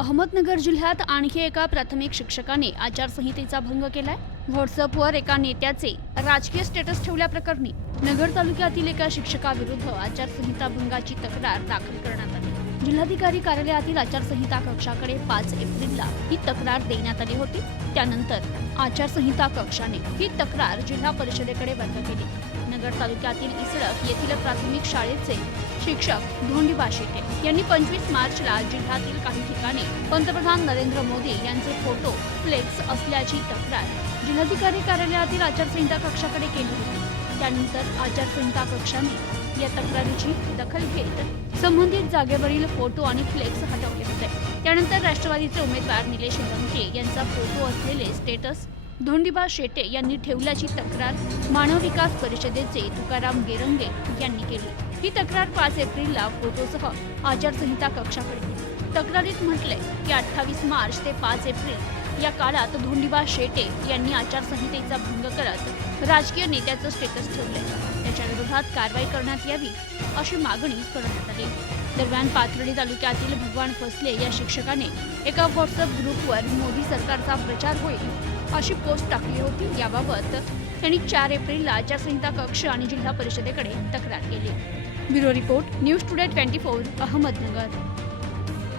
अहमदनगर जिल्ह्यात आणखी एका प्राथमिक शिक्षकाने आचारसंहितेचा भंग केलाय. व्हॉट्सअपवर एका नेत्याचे राजकीय स्टेटस ठेवल्याप्रकरणी नगर तालुक्यातील एका शिक्षकाविरुद्ध आचारसंहिता भंगाची तक्रार दाखल करण्यात आली. जिल्हाधिकारी कार्यालयातील आचारसंहिता कक्षाकडे पाच एप्रिलला ही तक्रार देण्यात आली होती. त्यानंतर आचारसंहिता कक्षाने ही तक्रार जिल्हा परिषदेकडे वर्ग केली. नगर तालुक्यातील इसळक येथील प्राथमिक शाळेचे शिक्षक धोंडी बाशिटे यांनी पंचवीस मार्चला जिल्ह्यातील काही ठिकाणी पंतप्रधान नरेंद्र मोदी यांचे फोटो फ्लेक्स असल्याची तक्रार जिल्हाधिकारी कार्यालयातील आचारसंहिता कक्षाकडे केली होती. त्यानंतर आचारसंहिता कक्षाने या तक्रारीची दखल घेत संबंधित जागेवरील फोटो आणि फ्लेक्स हटवले होते. त्यानंतर राष्ट्रवादीचे उमेदवार निलेश लंके यांचा फोटो असलेले स्टेटस धोंडीबा शेटे यांनी ठेवल्याची तक्रार मानव विकास परिषदेचे तुकाराम गेरंगे यांनी केली. ही तक्रार पाच एप्रिलला फोटोसह आचारसंहिता कक्षाकडे तक्रारीत म्हटले की अठ्ठावीस मार्च ते पाच एप्रिल या काळात धोंडीबा शेटे यांनी आचारसंहितेचा भंग करत राजकीय नेत्याचं स्टेटस ठेवले त्याच्या विरोधात कारवाई करण्यात यावी अशी मागणी करण्यात आली. दरम्यान पाथर्डी तालुक्यातील भगवान फसले या शिक्षकाने एका व्हॉट्सअप ग्रुपवर मोदी सरकारचा प्रचार होईल अशी पोस्ट टाकली होती. याबाबत त्यांनी चार एप्रिलला आचारसंहिता कक्ष आणि जिल्हा परिषदेकडे तक्रार केली. Bureau report news today twenty four Ahmednagar.